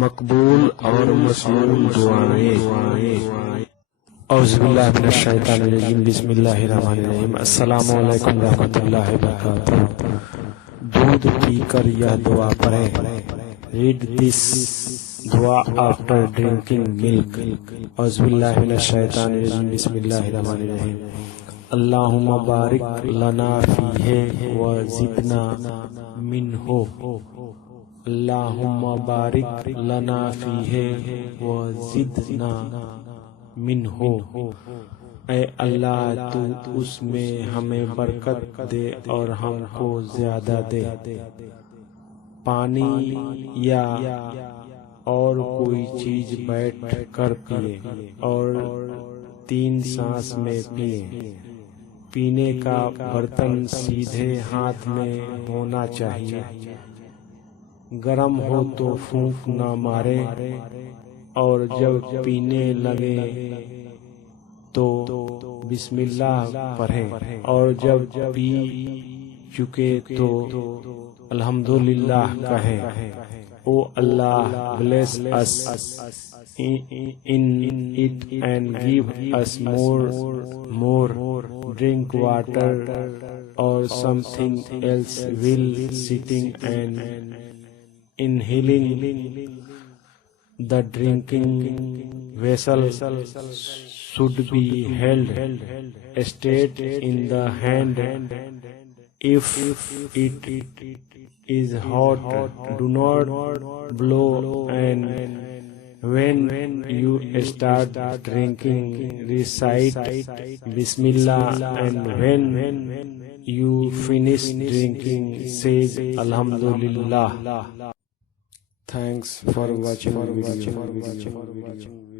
مقبول اور مسموع دعائیں۔ اعوذ باللہ من الشیطان الرجیم، بسم اللہ الرحمن الرحیم۔ السلام علیکم ورحمۃ اللہ وبرکاتہ۔ دودھ پی کر یہ دعا پڑھیں۔ ریڈ دس دعا آفٹر ڈرنکنگ ملک۔ اعوذ باللہ من الشیطان الرجیم، بسم اللہ الرحمن الرحیم۔ اللہم بارک لنا فیہ وزدنا منہ۔ اللہم بارک لنا فیہ وزدنا منہ۔ اے اللہ، تو اس میں ہمیں برکت دے اور ہم کو زیادہ دے۔ پانی یا اور کوئی چیز بیٹھ کر پیے اور 3 سانس میں پیے۔ پینے کا برتن سیدھے ہاتھ میں ہونا چاہیے۔ گرم ہو تو پھونک نہ مارے، اور جب پینے لگے تو بسم اللہ پڑھیں، اور جب پی چکے تو الحمدللہ کہیں۔ او اللہ، bless us in it and give us more drink water or something else while sitting and inhaling. The drinking vessel should be held straight in the hand. If it is hot, do not blow, and when you start drinking, recite Bismillah, and when you finish drinking, say Alhamdulillah. Thanks for watching video.